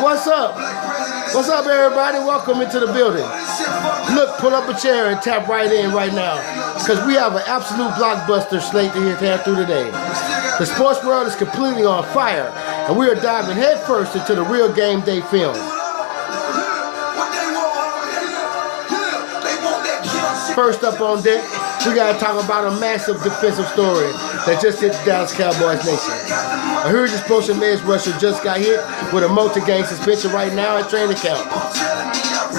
What's up? What's up, everybody? Welcome into the building. Look, pull up a chair and tap right in right now, because we have an absolute blockbuster slate to hear through today. The sports world is completely on fire, and we are diving headfirst into the real game day film. First up on deck, we got to talk about a massive defensive story that just hit the Dallas Cowboys nation. A huge explosive edge rusher just got hit with a multi-game suspension right now at training camp.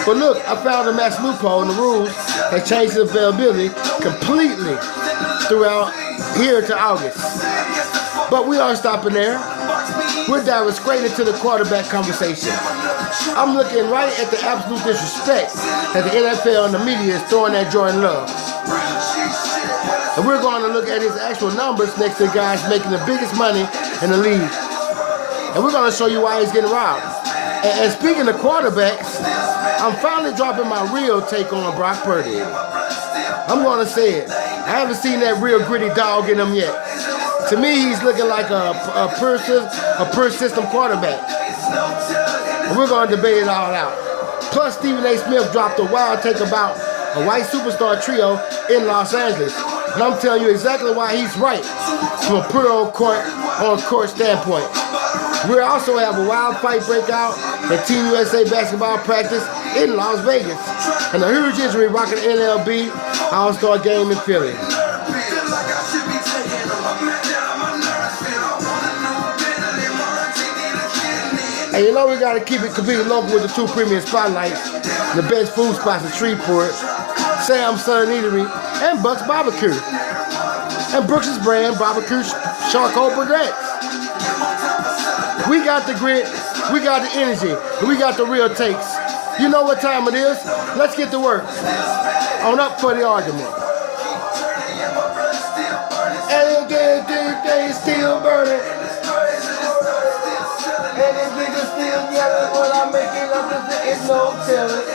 But look, I found a massive loophole in the rules that changed the availability completely throughout here to August. But we aren't stopping there. We're diving straight into the quarterback conversation. I'm looking right at the absolute disrespect that the NFL and the media is throwing at Jordan Love. And we're going to look at his actual numbers next to guys making the biggest money in the league. And we're going to show you why he's getting robbed. And speaking of quarterbacks, I'm finally dropping my real take on Brock Purdy. I'm going to say it. I haven't seen that real gritty dog in him yet. To me, he's looking like a per system quarterback. And we're going to debate it all out. Plus, Stephen A. Smith dropped a wild take about a white superstar trio in Los Angeles. And I'm telling you exactly why he's right from a pure on-court standpoint. We also have a wild fight breakout at Team USA basketball practice in Las Vegas. And a huge injury rocking the NLB All-Star game in Philly. And you know we got to keep it completely local with the two premium spotlights, the best food spots in Shreveport, Sam's Son Eatery, and Buck's Barbecue. And Brooks' brand barbecue charcoal briquettes. We got the grit, we got the energy, and we got the real takes. You know what time it is? Let's get to work. On up for the argument. And they still burning. And these niggas still yelling when I make it up, it's no telling.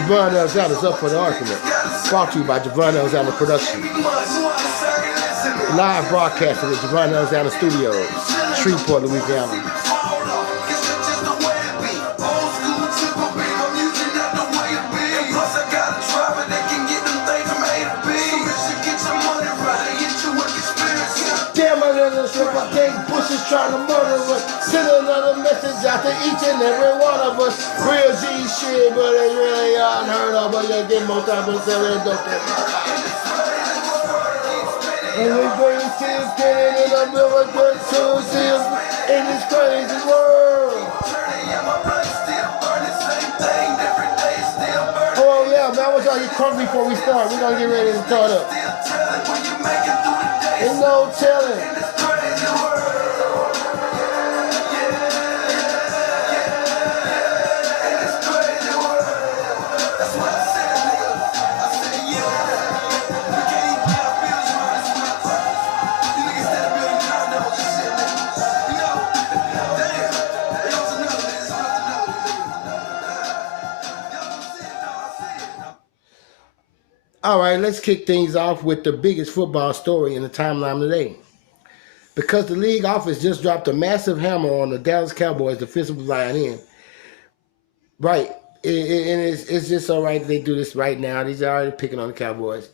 Gervone Alexander is up for the argument. Brought to you by Gervone Alexander Production. Live broadcasting at Gervone Alexander Studios, Shreveport, Louisiana. Bushes trying to murder us. Send another message out to each and every one of us. Real G shit, but it really unheard of. But you get more time to sell it, don't they? And we bring tears, getting in the middle of good tears in this crazy world. Oh yeah, man, I want y'all to get crunk before we start. We're gonna get ready to start up. Ain't no telling. All right, let's kick things off with the biggest football story in the timeline today. Because the league office just dropped a massive hammer on the Dallas Cowboys defensive line in. Right, and it's just all right they do this right now. They're already picking on the Cowboys.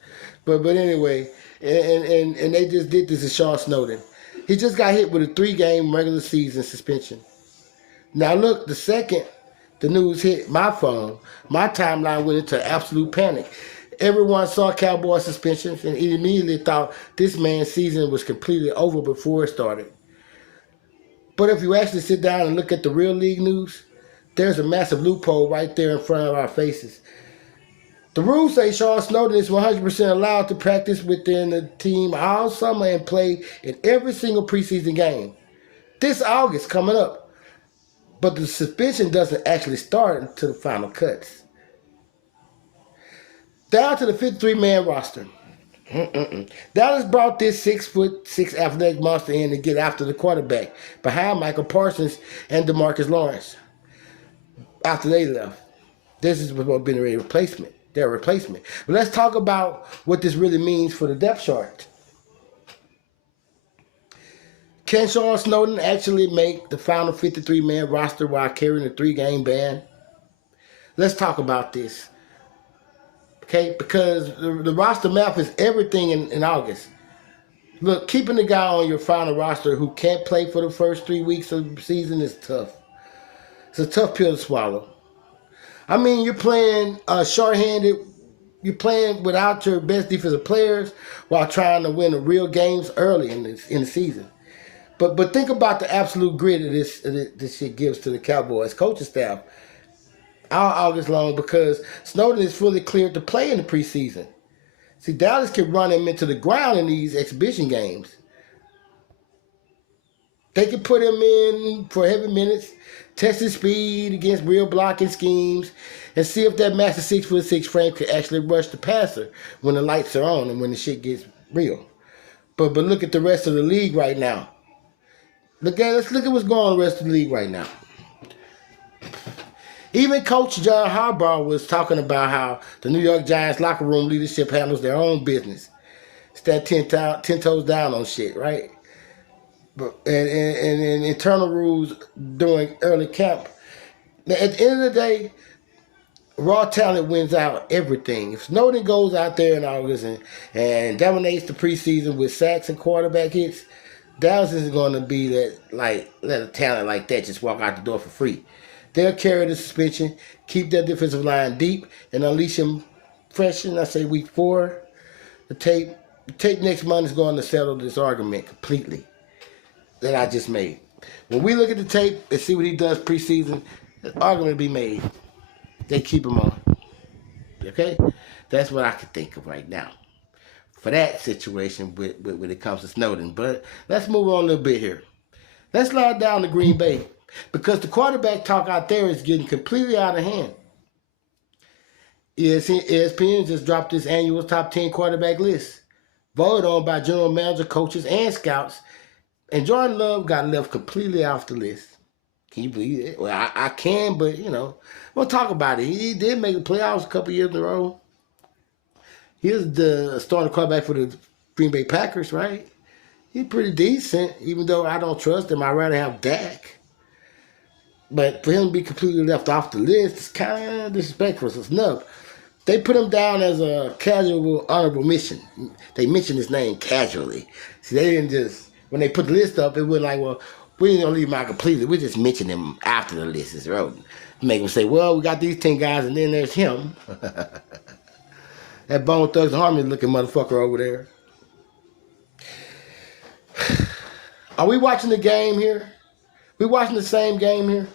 But anyway, and they just did this to Charles Snowden. He just got hit with a 3-game regular season suspension. Now look, the second the news hit my phone, my timeline went into absolute panic. Everyone saw Cowboy suspensions and immediately thought this man's season was completely over before it started. But if you actually sit down and look at the real league news, there's a massive loophole right there in front of our faces. The rules say Charles Snowden is 100% allowed to practice within the team all summer and play in every single preseason game. This August coming up. But the suspension doesn't actually start until the final cuts. Down to the 53-man roster. Dallas brought this 6'6" athletic monster in to get after the quarterback behind Michael Parsons and DeMarcus Lawrence after they left. This is supposed to be a replacement. their replacement. But let's talk about what this really means for the depth chart. Can Charles Snowden actually make the final 53-man roster while carrying a 3-game ban? Let's talk about this. Okay, because the roster map is everything in August. Look, keeping the guy on your final roster who can't play for the first 3 weeks of the season is tough. It's a tough pill to swallow. I mean, you're playing shorthanded. You're playing without your best defensive players while trying to win the real games early in the season. But think about the absolute grit of this shit gives to the Cowboys coaching staff all August long, because Snowden is fully cleared to play in the preseason. See, Dallas can run him into the ground in these exhibition games. They can put him in for heavy minutes, test his speed against real blocking schemes, and see if that massive 6'6" frame could actually rush the passer when the lights are on and when the shit gets real. But look at the rest of the league right now. Let's look at what's going on in the rest of the league right now. Even Coach John Harbaugh was talking about how the New York Giants locker room leadership handles their own business. It's that 10 toes down on shit, right? And internal rules during early camp. Now, at the end of the day, raw talent wins out everything. If Snowden goes out there in August and dominates the preseason with sacks and quarterback hits, Dallas isn't going to be let a talent like that just walk out the door for free. They'll carry the suspension, keep their defensive line deep, and unleash him fresh in, I say, week 4. The tape next month is going to settle this argument completely that I just made. When we look at the tape and see what he does preseason, the argument will be made. They keep him on. Okay? That's what I can think of right now for that situation when it comes to Snowden. But let's move on a little bit here. Let's slide down to Green Bay, because the talk out there is getting completely out of hand. ESPN just dropped this annual top 10 quarterback list, voted on by general manager, coaches, and scouts, and Jordan Love got left completely off the list. Can you believe it? Well, I can, but, we'll talk about it. He did make the playoffs a couple years in a row. He was the starting quarterback for the Green Bay Packers, right? He's pretty decent, even though I don't trust him. I'd rather have Dak. But for him to be completely left off the list is kind of disrespectful. It's a snub. They put him down as a casual honorable mention. They mentioned his name casually. See, they didn't just, when they put the list up, it wasn't like, well, we ain't going to leave him out completely. We just mention him after the list is wrote. Make them say, well, we got these 10 guys, and then there's him. That Bone Thugs and Harmony looking motherfucker over there. Are we watching the game here? We watching the same game here?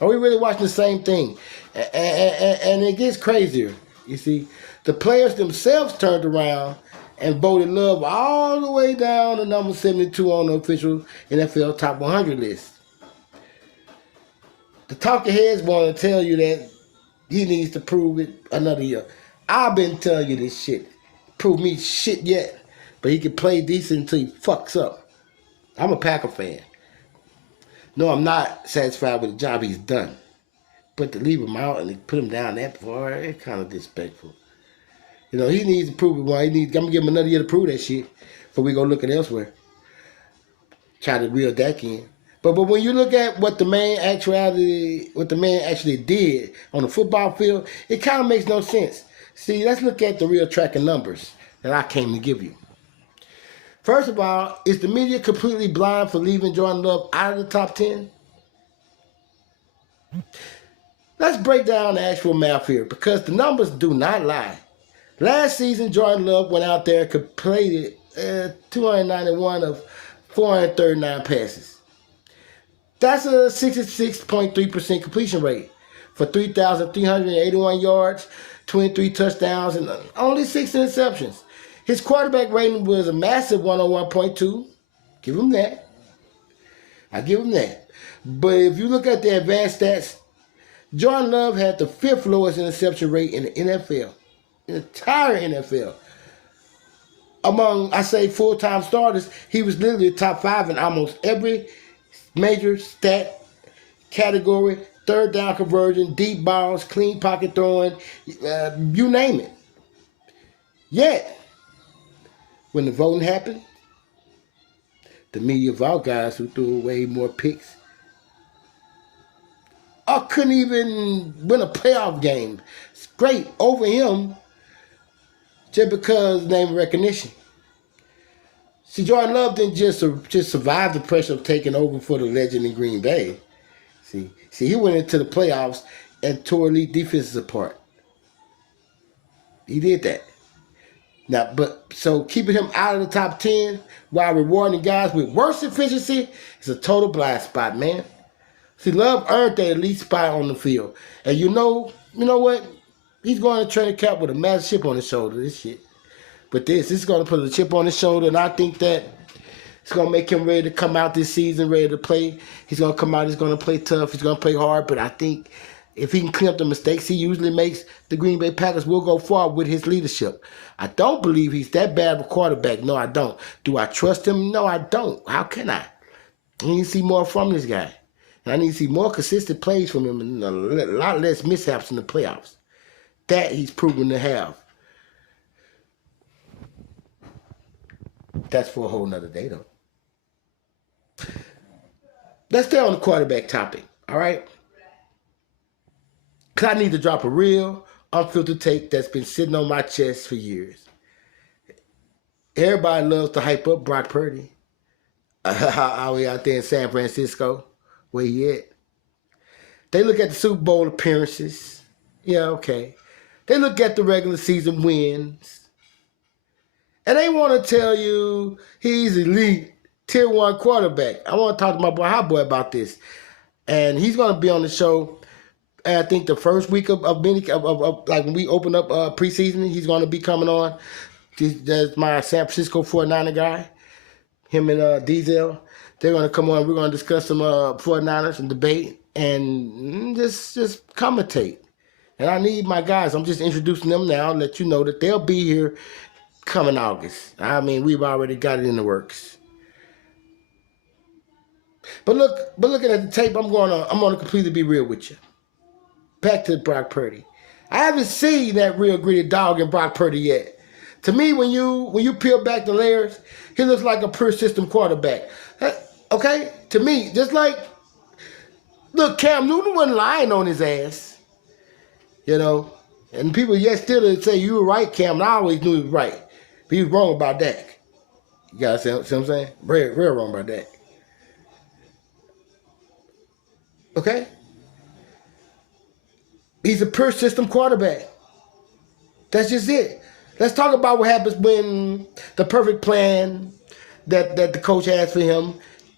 Are we really watching the same thing? And it gets crazier. You see, the players themselves turned around and voted Love all the way down to number 72 on the official NFL Top 100 list. The talking heads want to tell you that he needs to prove it another year. I've been telling you this shit. Prove me shit yet. But he can play decent until he fucks up. I'm a Packer fan. No, I'm not satisfied with the job he's done. But to leave him out and put him down that far, it's kind of disrespectful. He needs to prove it. Well, I'm going to give him another year to prove that shit before we go looking elsewhere. Try to reel Dak in. But when you look at what the man actually did on the football field, it kind of makes no sense. See, let's look at the real tracking numbers that I came to give you. First of all, is the media completely blind for leaving Jordan Love out of the top 10? Let's break down the actual math here, because the numbers do not lie. Last season, Jordan Love went out there and completed 291 of 439 passes. That's a 66.3% completion rate for 3,381 yards, 23 touchdowns, and only 6 interceptions. His quarterback rating was a massive 101.2. Give him that. I give him that. But if you look at the advanced stats, Jordan Love had the 5th lowest interception rate in the NFL. In the entire NFL. Among, I say, full-time starters, he was literally top 5 in almost every major stat category, third down conversion, deep balls, clean pocket throwing, you name it. Yet, when the voting happened, the media of our guys who threw away more picks, I couldn't even win a playoff game. It's great over him just because name recognition. See, Jordan Love didn't just survive the pressure of taking over for the legend in Green Bay. See, he went into the playoffs and tore elite defenses apart. He did that. Now, so keeping him out of the top 10 while rewarding guys with worse efficiency is a total blind spot, man. See, Love earned that elite spot on the field. And you know what? He's going to training camp with a massive chip on his shoulder, this shit. But this is going to put a chip on his shoulder, and I think that it's going to make him ready to come out this season, ready to play. He's going to come out, he's going to play tough, he's going to play hard, but I think if he can clean up the mistakes he usually makes, the Green Bay Packers will go far with his leadership. I don't believe he's that bad of a quarterback. No, I don't. Do I trust him? No, I don't. How can I? I need to see more from this guy. And I need to see more consistent plays from him and a lot less mishaps in the playoffs. That he's proven to have. That's for a whole nother day, though. Let's stay on the quarterback topic, all right? Because I need to drop a real, unfiltered take that's been sitting on my chest for years. Everybody loves to hype up Brock Purdy. How we out there in San Francisco, where he at. They look at the Super Bowl appearances. Yeah, okay. They look at the regular season wins. And they want to tell you he's elite, tier 1 quarterback. I want to talk to my boy Hot Boy about this. And he's going to be on the show, I think the first week of like when we open up preseason, he's going to be coming on. That's my San Francisco 49er guy. Him and Diesel. They're going to come on. We're going to discuss some 49ers and debate and just commentate. And I need my guys. I'm just introducing them now, let you know that they'll be here coming August. I mean, we've already got it in the works. But looking at the tape, I'm gonna completely be real with you. Back to Brock Purdy. I haven't seen that real gritty dog in Brock Purdy yet. To me, when you peel back the layers, he looks like a pure system quarterback. Okay? To me, just like, look, Cam Newton wasn't lying on his ass. You know? And people still say, you were right, Cam, and I always knew he was right. But he was wrong about that. You guys see what I'm saying? Real wrong about that. Okay? He's a pure system quarterback. That's just it. Let's talk about what happens when the perfect plan that the coach has for him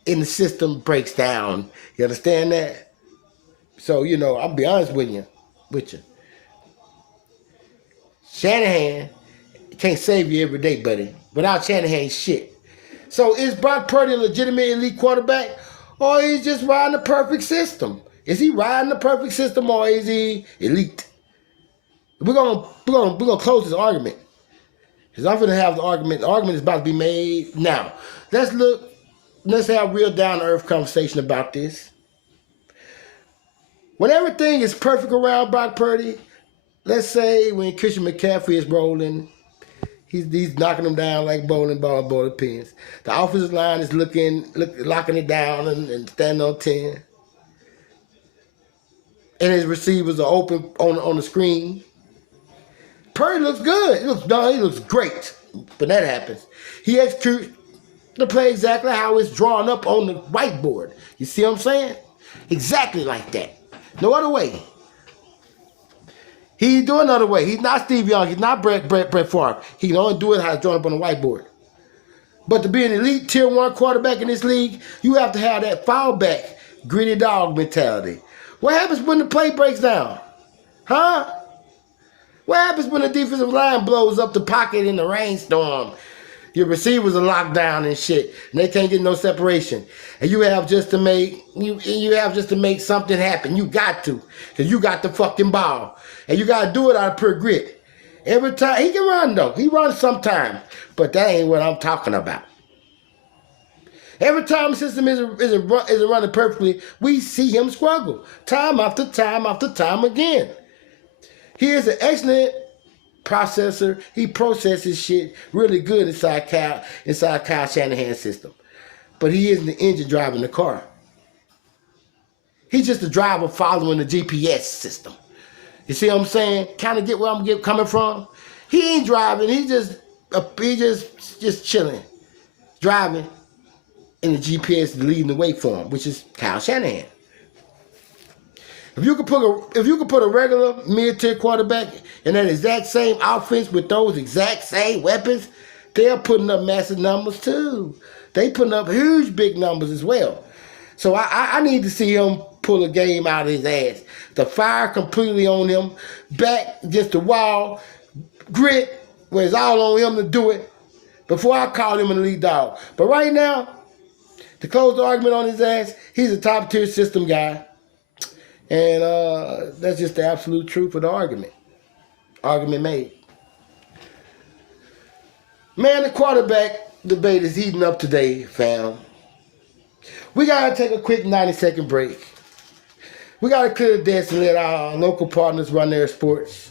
in the system breaks down. You understand that? So, I'll be honest with you. Shanahan can't save you every day, buddy. Without Shanahan, shit. So is Brock Purdy a legitimate elite quarterback, or is he just riding the perfect system? Is he riding the perfect system, or is he elite? We're gonna close this argument. Because I'm gonna have the argument. The argument is about to be made now. Let's have a real down-to-earth conversation about this. When everything is perfect around Brock Purdy, let's say when Christian McCaffrey is rolling, he's knocking them down like bowling pins. The offensive line is locking it down and standing on 10. And his receivers are open on the screen. Purdy looks good. He looks great. But that happens. He executes the play exactly how it's drawn up on the whiteboard. You see what I'm saying? Exactly like that. No other way. He's doing another way. He's not Steve Young. He's not Brett Favre. He can only do it how it's drawn up on the whiteboard. But to be an elite tier 1 quarterback in this league, you have to have that foul back, gritty dog mentality. What happens when the play breaks down? Huh? What happens when the defensive line blows up the pocket in the rainstorm? Your receivers are locked down and shit, and they can't get no separation. And you have just to make something happen. You got to, because you got the fucking ball. And you got to do it out of pure grit. Every time, he can run though. He runs sometimes, but that ain't what I'm talking about. Every time the system isn't running perfectly, we see him struggle. Time after time after time again. He is an excellent processor. He processes shit really good inside Kyle Shanahan's system. But he isn't the engine driving the car. He's just the driver following the GPS system. You see what I'm saying? Kind of get where I'm coming from? He ain't driving. He just chilling. Driving. And the GPS is leading the way for him, which is Kyle Shanahan. If you could put a regular mid-tier quarterback in that exact same offense with those exact same weapons, they're putting up massive numbers too. They putting up huge big numbers as well. So I need to see him pull a game out of his ass. The fire completely on him, back against the wall, grit, where it's all on him to do it before I call him an elite dog. But right now, to close the argument on his ass, he's a top-tier system guy. And that's just the absolute truth of the argument. Argument made. Man, the quarterback debate is heating up today, fam. We got to take a quick 90-second break. We got to clear the decks and let our local partners run their sports.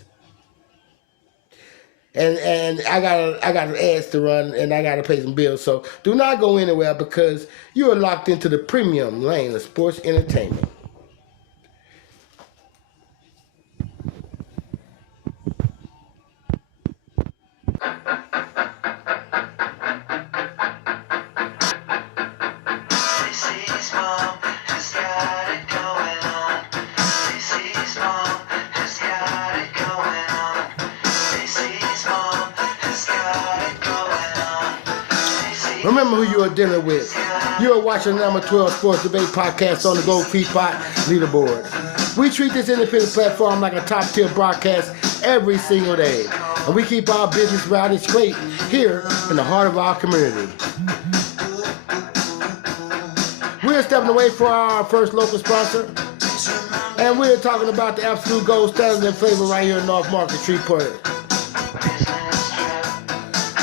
And I got ads to run, and I got to pay some bills. So do not go anywhere because you are locked into the premium lane of sports entertainment. Remember who you are dealing with. You are watching the number 12 Sports Debate Podcast on the Gold Feet Pot Leaderboard. We treat this independent platform like a top-tier broadcast every single day. And we keep our business riding straight here in the heart of our community. We're stepping away for our first local sponsor. And we're talking about the absolute gold standard and flavor right here in North Market, Shreveport.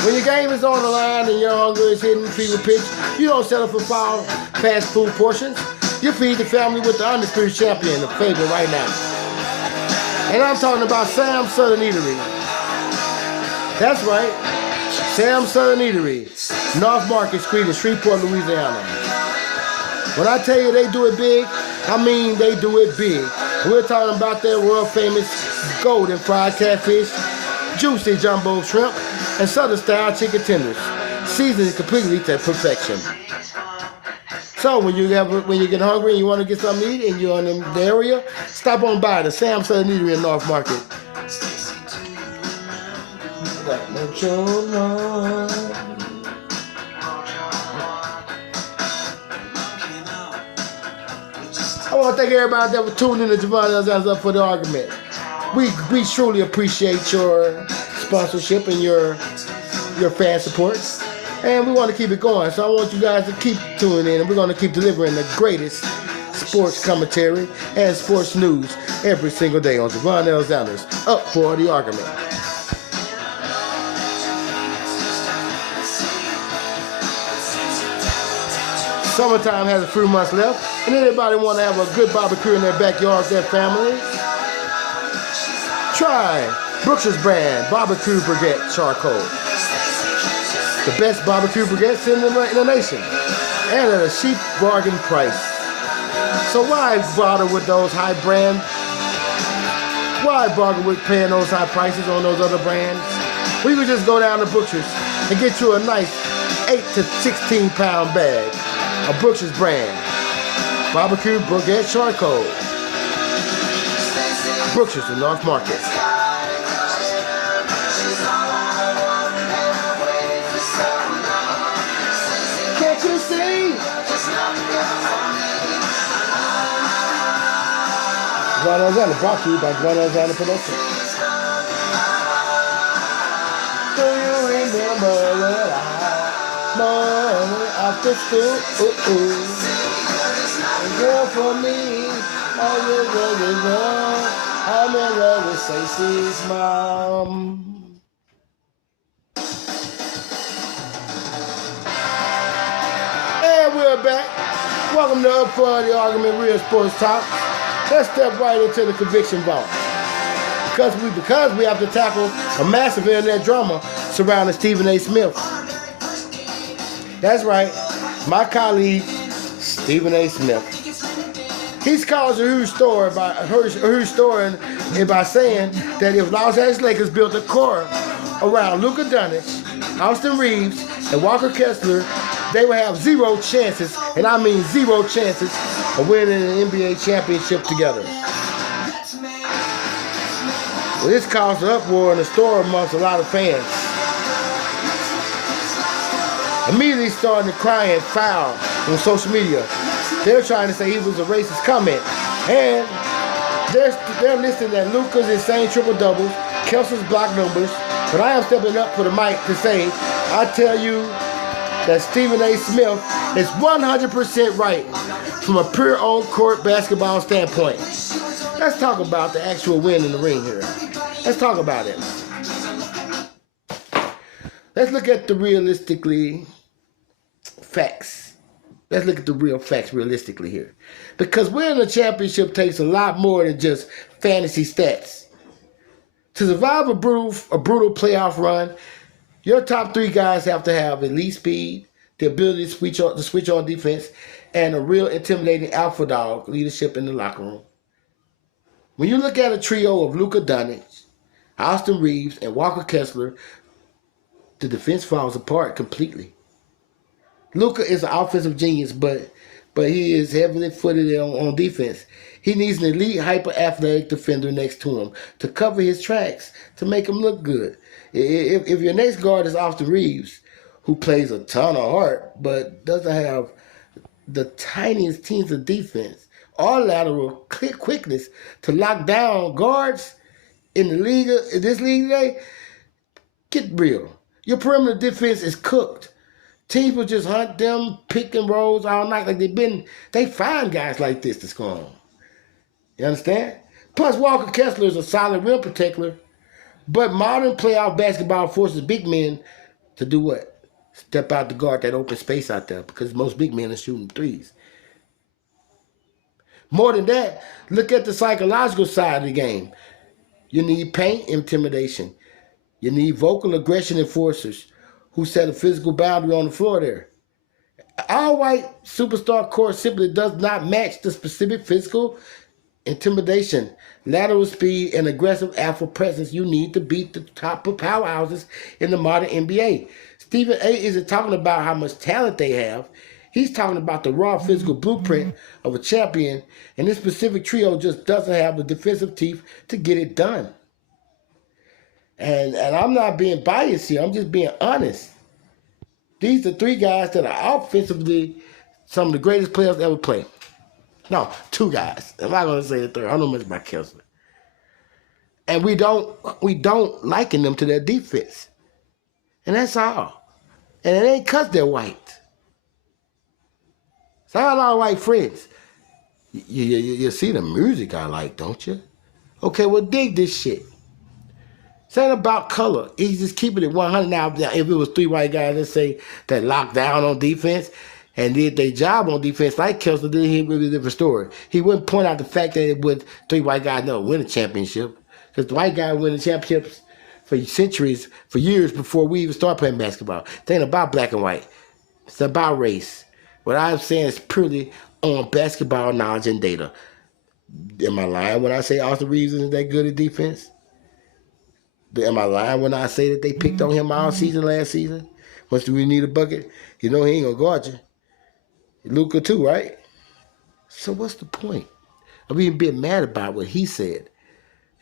When your game is on the line and your hunger is hitting the fever pitch, you don't settle for foul fast food portions. You feed the family with the undisputed champion, the favorite right now. And I'm talking about Sam's Southern Eatery. That's right, Sam's Southern Eatery, North Market Street in Shreveport, Louisiana. When I tell you they do it big, I mean they do it big. We're talking about their world famous golden fried catfish, juicy jumbo shrimp, and Southern style chicken tenders, seasoned completely to perfection. So when you get hungry and you want to get something to eat and you're in the area, stop on by the Sam's Southern Eatery in North Market. I want to thank everybody that was tuning in to Gervone Alexander Up for the Argument. We truly appreciate your sponsorship and your fan support, and we want to keep it going. So I want you guys to keep tuning in, and we're going to keep delivering the greatest sports commentary and sports news every single day on Gervone Alexander's Up for the Argument. Summertime has a few months left, and anybody want to have a good barbecue in their backyard with their family? Try Brooks's brand barbecue briquette charcoal. The best barbecue briquettes in the nation, and at a cheap bargain price. So why bother with those high brands? Why bother with paying those high prices on those other brands? We could just go down to Brooks's and get you a nice 8 to 16 pound bag of Brooks's brand barbecue briquette charcoal. Brooks's in North Market. Can't you see? Gervone Alexander brought to you by Gervone Alexander Productions. Do you remember when morning after school? A girl for me, all you girl is wrong. I'm in love with Stacey's mom. And we're Welcome to Up for the Argument, Real Sports Talk. Let's step right into the conviction vault. Because we have to tackle a massive internet drama surrounding Stephen A. Smith. That's right, my colleague, Stephen A. Smith. He's caused a huge story by saying that if Los Angeles Lakers built a core around Luka Doncic, Austin Reeves, and Walker Kessler, they will have zero chances, and I mean zero chances, of winning an NBA championship together. Well, this caused an uproar in the store amongst a lot of fans. Immediately starting to cry and foul on social media. They're trying to say he was a racist comment. And they're listing that Luka's insane triple-doubles, Kessler's block numbers, but I am stepping up for the mic to say, I tell you that Stephen A. Smith is 100% right from a pure on-court basketball standpoint. Let's talk about the actual win in the ring here. Let's talk about it. Let's look at the realistically facts. Let's look at the real facts realistically here. Because winning a championship takes a lot more than just fantasy stats. To survive a brutal playoff run, your top three guys have to have elite speed, the ability to switch on defense, and a real intimidating alpha dog leadership in the locker room. When you look at a trio of Luka Doncic, Austin Reeves, and Walker Kessler, the defense falls apart completely. Luka is an offensive genius, but he is heavily footed on defense. He needs an elite, hyper-athletic defender next to him to cover his tracks, to make him look good. If your next guard is Austin Reeves, who plays a ton of heart, but doesn't have the tiniest teams of defense or lateral quickness to lock down guards in the league, in this league today, get real. Your perimeter defense is cooked. Teams will just hunt them, pick and rolls all night like they find guys like this to score on. You understand? Plus, Walker Kessler is a solid rim protector, but modern playoff basketball forces big men to do what? Step out to guard that open space out there because most big men are shooting threes. More than that, look at the psychological side of the game. You need paint intimidation. You need vocal aggression enforcers who set a physical boundary on the floor there. All-white superstar core simply does not match the specific physical intimidation, lateral speed, and aggressive alpha presence you need to beat the top of powerhouses in the modern NBA. Stephen A. isn't talking about how much talent they have. He's talking about the raw physical blueprint of a champion, and this specific trio just doesn't have the defensive teeth to get it done. And I'm not being biased here. I'm just being honest. These are three guys that are offensively some of the greatest players ever played. No, two guys. I'm not going to say the third. I don't know much about Kessler. And we don't liken them to their defense. And that's all. And it ain't because they're white. So I got a lot of white friends. You see the music I like, don't you? Okay, well, dig this shit. It's ain't about color. He's just keeping it 100 now. If it was three white guys, let's say, that locked down on defense and did their job on defense like Kessler did, he'd be a different story. He wouldn't point out the fact that it would three white guys never win a championship. Because the white guys win the championships for centuries, for years before we even start playing basketball. It ain't about black and white. It's about race. What I'm saying is purely on basketball knowledge and data. Am I lying when I say Austin Reeves isn't that good at defense? Am I lying when I say that they picked on him all season last season? Once we need a bucket, you know he ain't gonna guard you. Luka too, right? So what's the point of even being mad about what he said?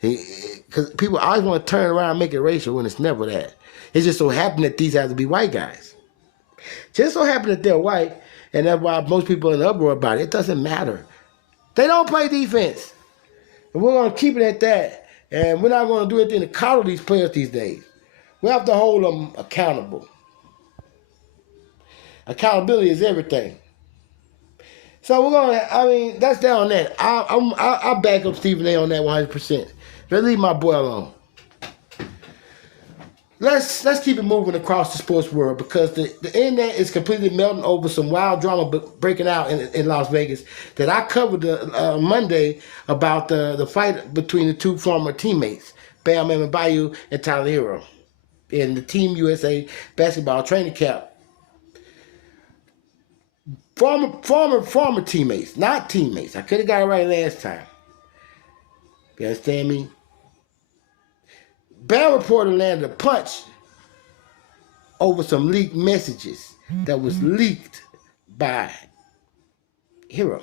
Because people always want to turn around and make it racial when it's never that. It just so happened that these have to be white guys. Just so happened that they're white, and that's why most people are in uproar about it. It doesn't matter. They don't play defense. And we're gonna keep it at that. And we're not going to do anything to coddle these players these days. We have to hold them accountable. Accountability is everything. So we're going to, that's down on that. I'll back up Stephen A. on that 100%. Let's leave my boy alone. let's keep it moving across the sports world, because the internet is completely melting over some wild drama breaking out in Las Vegas that I covered Monday about the fight between the two former teammates, Bam Adebayo and Tyler Hero, in the Team USA basketball training camp. Former teammates, not teammates. I could have got it right last time. You understand me? Bam reporter landed a punch over some leaked messages that was leaked by Hero.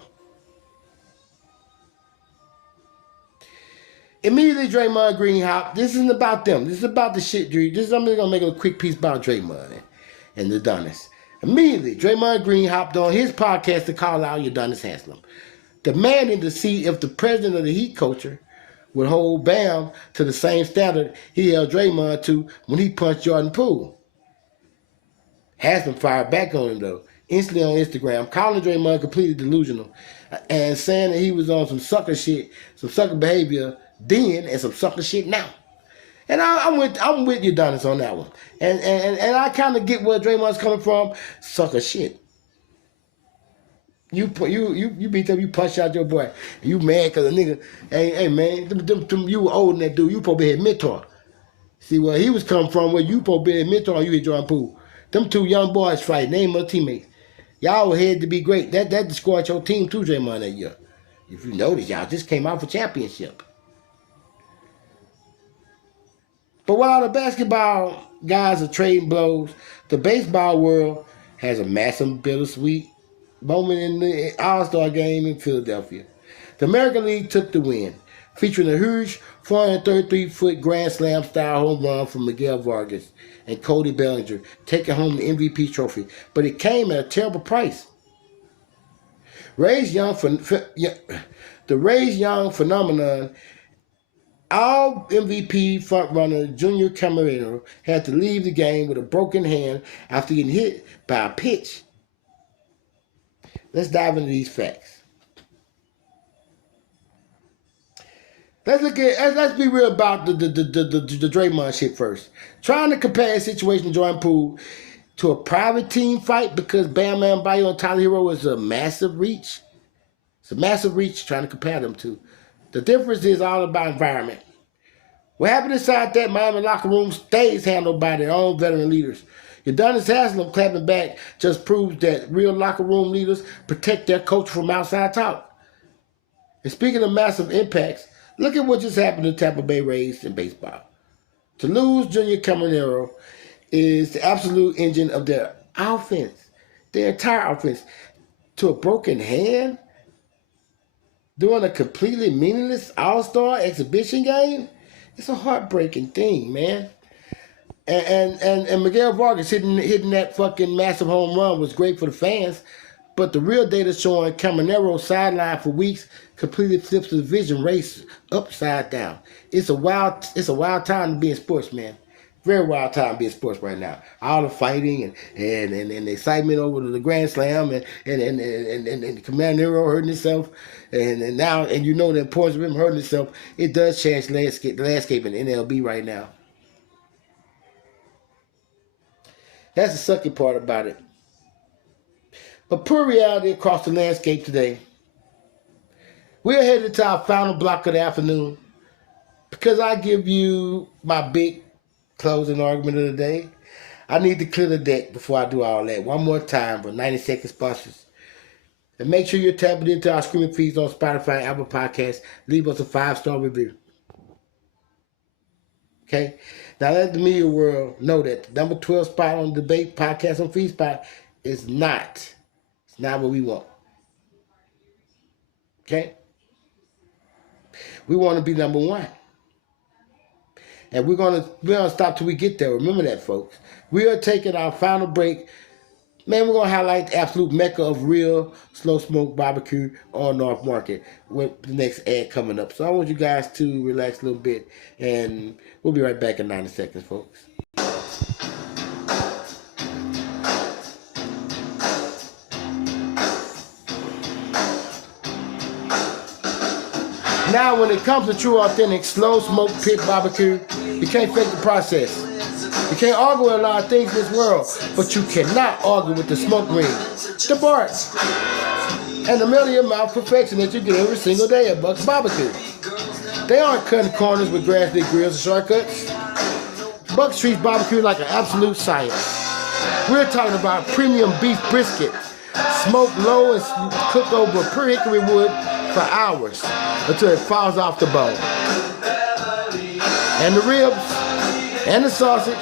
Immediately, Draymond Green hopped. This isn't about them. This is about the shit, Drew. I'm just gonna make a quick piece about Draymond and the Udonis. Immediately, Draymond Green hopped on his podcast to call out Udonis Haslem, demanding to see if the president of the Heat culture would hold Bam to the same standard he held Draymond to when he punched Jordan Poole. Haslem fired back on him, though, instantly on Instagram, calling Draymond completely delusional and saying that he was on some sucker shit, some sucker behavior then and some sucker shit now. And I'm with Udonis on that one. And I kind of get where Draymond's coming from. Sucker shit. You beat up, you punch out your boy. You mad because a nigga, hey man, you were older than that dude. You supposed to be his mentor. See where he was coming from, where you supposed to be his mentor, you hit Jordan Poole. Them two young boys fight, name of teammates. Y'all were headed to be great. That destroyed your team too, Draymond, that year. If you notice, y'all just came out for championship. But while the basketball guys are trading blows, the baseball world has a massive bittersweet moment in the All-Star game in Philadelphia. The American League took the win, featuring a huge 433-foot Grand Slam-style home run from Miguel Vargas and Cody Bellinger, taking home the MVP trophy. But it came at a terrible price. The Raise Young phenomenon, all MVP frontrunner Junior Camarero had to leave the game with a broken hand after getting hit by a pitch. Let's dive into these facts. Let's be real about the Draymond shit first. Trying to compare a situation of Jordan Poole to a private team fight because Bam Adebayo and Tyler Hero is a massive reach. It's a massive reach trying to compare them to. The difference is all about environment. What happened inside that Miami locker room stays handled by their own veteran leaders. Udonis Haslem clapping back just proves that real locker room leaders protect their coach from outside talk. And speaking of massive impacts, look at what just happened to Tampa Bay Rays in baseball. To lose Junior Camarero is the absolute engine of their offense, their entire offense, to a broken hand during a completely meaningless all-star exhibition game. It's a heartbreaking thing, man. And Miguel Vargas hitting that fucking massive home run was great for the fans, but the real data showing Camarero sidelined for weeks completely flips the division race upside down. It's a wild time to be in sports, man. Very wild time to be in sports right now. All the fighting and the excitement over the Grand Slam and Camarero hurting himself and now you know the importance of him hurting himself. It does change the landscape in the NLB right now. That's the sucky part about it. But poor reality across the landscape today. We're headed to our final block of the afternoon because I give you my big closing argument of the day. I need to clear the deck before I do all that. One more time for 90-second sponsors. And make sure you're tapping into our streaming feeds on Spotify and Apple Podcasts. Leave us a 5-star review. Okay? Now let the media world know that the number 12 spot on the debate podcast on FeedSpot is not what we want. Okay? We want to be number 1. And we're gonna stop till we get there. Remember that, folks. We are taking our final break. Man, we're gonna highlight the absolute mecca of real slow smoke barbecue on North Market with the next ad coming up. So I want you guys to relax a little bit, and we'll be right back in 90 seconds, folks. Now, when it comes to true, authentic, slow smoke pit barbecue, you can't fake the process. You can't argue with a lot of things in this world, but you cannot argue with the smoke ring, the bark, and the melt of your mouth perfection that you get every single day at Buck's Barbecue. They aren't cutting corners with grass-lit grills and shortcuts. Bucks treats barbecue like an absolute science. We're talking about premium beef brisket, smoked low and cooked over pure hickory wood for hours until it falls off the bone. And the ribs, and the sausage,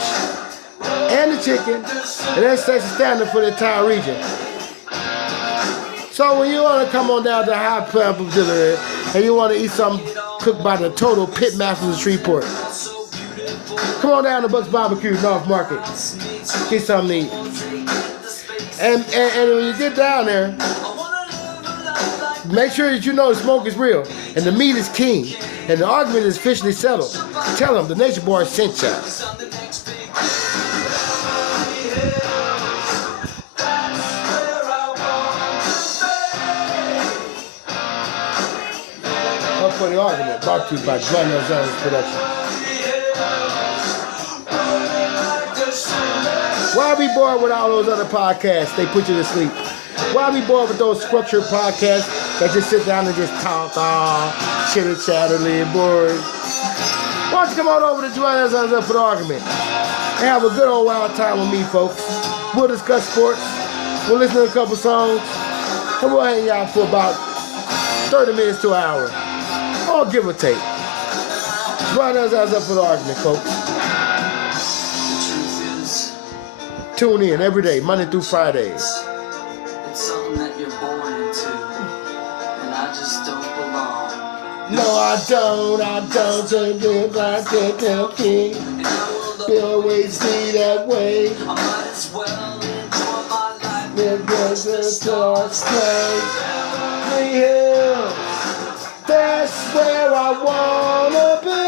and the chicken, and that sets the standard for the entire region. So when you want to come on down to High Plains Distillery and you want to eat something cooked by the total pit masters of Shreveport, come on down to Buck's Barbecue, North Market. Get something to eat. And when you get down there, make sure that you know the smoke is real and the meat is king and the argument is officially settled. Tell them the Nature Boy sent you. Up for the argument, brought to you by Gervone Alexander's production. Why be bored with all those other podcasts? They put you to sleep. Why be bored with those structured podcasts that just sit down and just talk, chitter chatter, live bored? Why don't you come on over to Gervone Alexander for the argument and have a good old wild time with me, folks. We'll discuss sports, we'll listen to a couple songs, and we'll hang out for about 30 minutes to an hour, or give or take. Gervone Alexander for the argument, folks. Tune in every day, Monday through Friday. It's something that you're born into, and I just don't belong. No, I don't live like that little kid. It always be that way. I might as well enjoy my life. Live just towards Beverly Hills. That's where I wanna be.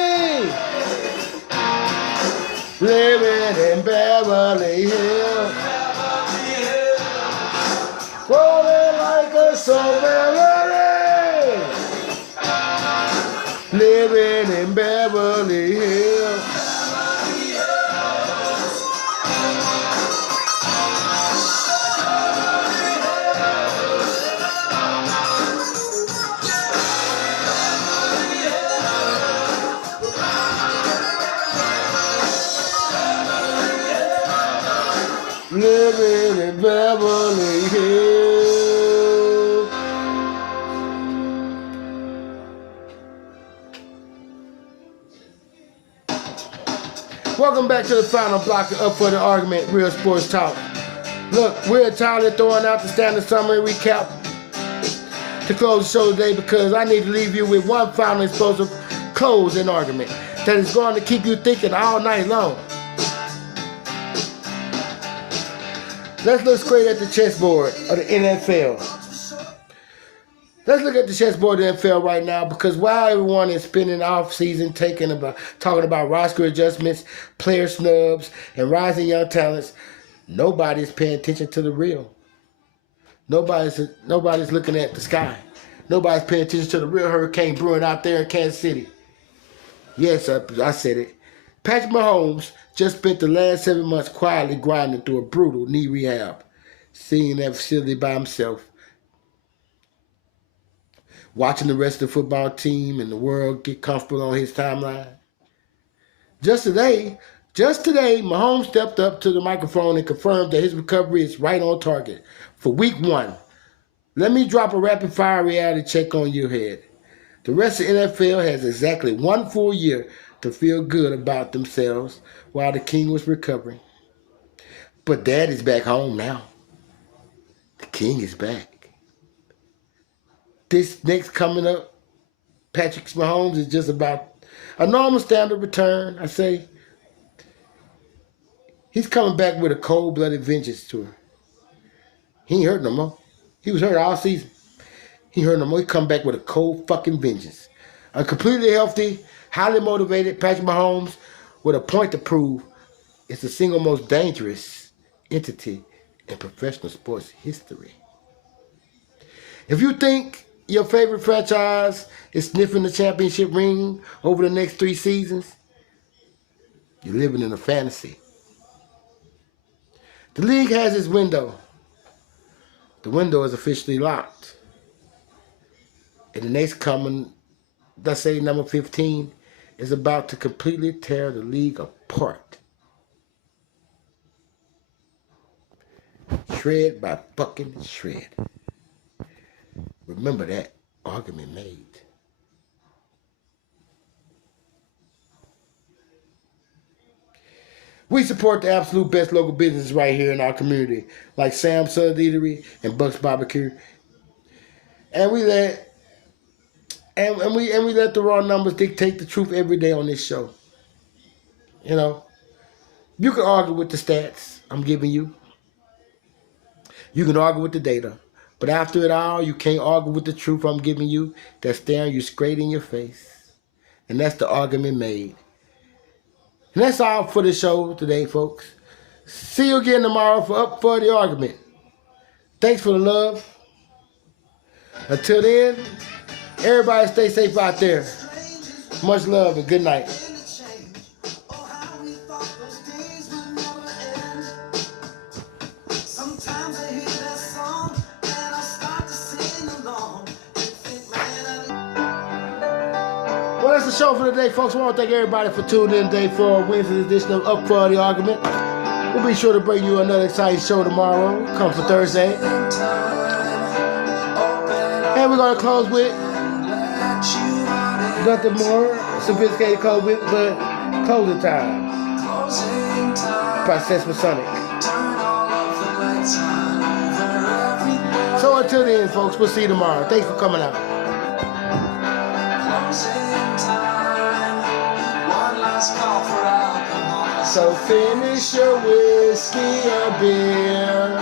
Living in Beverly Hills. Rolling like a strawberry. Living in Beverly Hills. Living in Beverly Hills. Welcome back to the final block of Up for the Argument, Real Sports Talk. Look, we're entirely throwing out the standard summary recap to close the show today because I need to leave you with one final explosive closing argument that is going to keep you thinking all night long. Let's look straight at the chessboard of the NFL. Let's look at the chessboard of the NFL right now because while everyone is spending off season talking about roster adjustments, player snubs, and rising young talents, nobody's paying attention to the real. Nobody's looking at the sky. Nobody's paying attention to the real hurricane brewing out there in Kansas City. Yes, I said it. Patrick Mahomes just spent the last 7 months quietly grinding through a brutal knee rehab, sitting in that facility by himself, watching the rest of the football team and the world get comfortable on his timeline. Just today, Mahomes stepped up to the microphone and confirmed that his recovery is right on target for week 1. Let me drop a rapid-fire reality check on your head. The rest of the NFL has exactly 1 full year to feel good about themselves while the king was recovering. But Dad is back home now. The king is back. This next coming up, Patrick Mahomes is just about a normal standard return, I say. He's coming back with a cold-blooded vengeance tour. He ain't hurt no more. He was hurt all season. He hurt no more. He come back with a cold fucking vengeance. A completely healthy, highly motivated Patrick Mahomes with a point to prove is the single most dangerous entity in professional sports history. If you think your favorite franchise is sniffing the championship ring over the next 3 seasons, you're living in a fantasy. The league has its window. The window is officially locked. And the next coming, let's say number 15, is about to completely tear the league apart. Shred by fucking shred. Remember that argument made. We support the absolute best local businesses right here in our community, like Sam's Southern Eatery and Buck's Barbecue. And we let the raw numbers dictate the truth every day on this show. You know, you can argue with the stats I'm giving you. You can argue with the data. But after it all, you can't argue with the truth I'm giving you that's staring you straight in your face. And that's the argument made. And that's all for the show today, folks. See you again tomorrow for Up for the Argument. Thanks for the love. Until then, everybody stay safe out there. Much love and good night. Well, that's the show for today, folks. I want to thank everybody for tuning in today for Wednesday's edition of Up for the Argument. We'll be sure to bring you another exciting show tomorrow. Come for Thursday. And we're going to close with nothing more sophisticated close with, but closing time. Process Masonic. So until then, folks, we'll see you tomorrow. Thanks for coming out. So finish your whiskey or beer.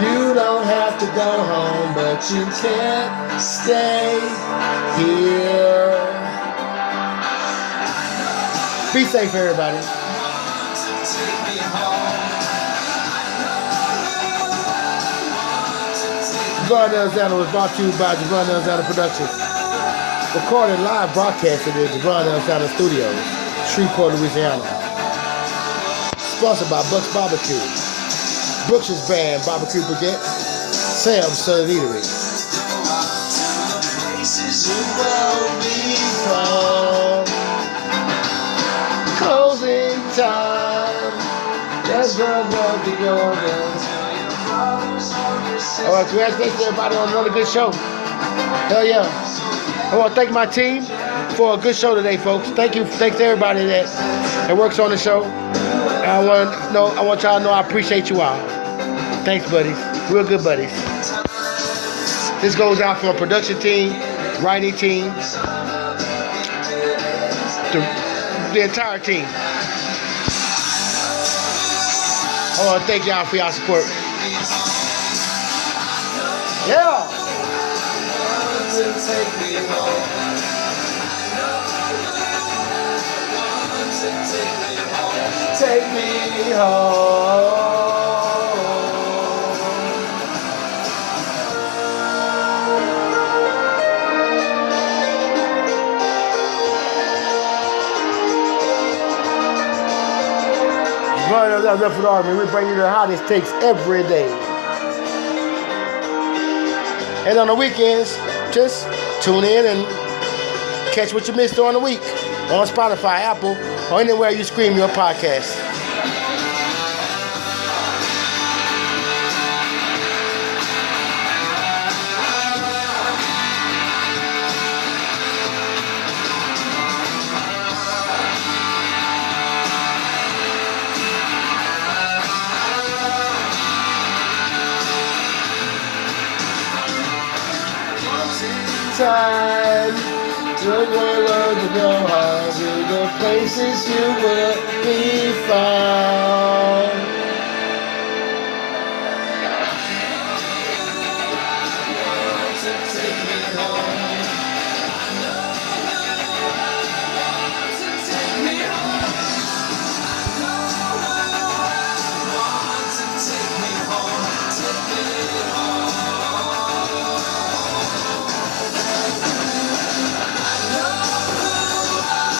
You don't have to go home, but you can't stay here. Be safe, everybody. Gervone Alexander was brought to you by Gervone Alexander Productions. Recorded live broadcasted at Gervone Alexander Studios, Shreveport, Louisiana. Sponsored by Buck's Barbecue, Brooks' Band Barbecue Brigade, Sam's Southern Eatery. Closing time. That's where we'll be going. All right, congratulations everybody on another good show. Hell yeah. I want to thank my team for a good show today, folks. Thank you. Thanks to everybody that works on the show. And I want y'all to know I appreciate you all. Thanks, buddies. Real good buddies. This goes out from a production team, writing team, the entire team. I want to thank y'all for y'all support. Yeah. Take me home. Take me home. That's enough for the Army. We bring you the hottest takes every day. And on the weekends, just tune in and catch what you missed during the week on Spotify, Apple, or anywhere you stream your podcast. Time to go home to the places you will be fine.